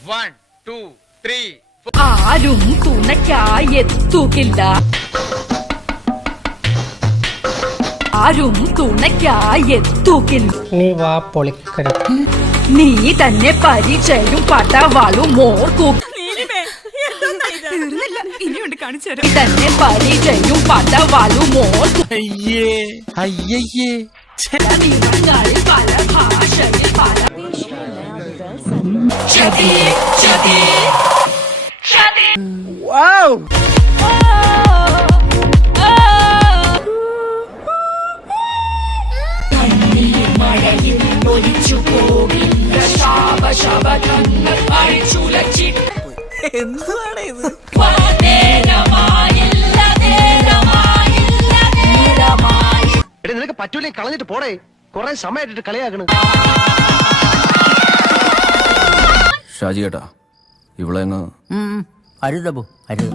One two three ആരും തുണയ്ക്കായി എത്തുകില്ല ആരും തുണയ്ക്കായി എത്തുകില്ല നീ വാ പൊളിക്കരുത് നീ തന്നെ പരിചയം പടവാളും മോർക്കും ഇനിയുണ്ട് കാണിച്ചു നീ തന്നെ പരിചയം പടവാളും മോർക്കും അയ്യേ അയ്യയ്യേ. നിറങ്ങളിൽ പല ചതി ചതി ചതി അഴിച്ചുലച്ചിട്ട് എന്തുവാണ് ഇത് നേരമായില്ല നേരമായില്ല നേരമായി എടേ നിനക്ക് പറ്റൂലേ കളഞ്ഞിട്ട് പോടേ. കൊറേ സമയമായിട്ട് കളിയാക്കണ്. ഷാജി കേട്ടാ ഇവളെ അരുതപ്പോ അരുതബു അരുത്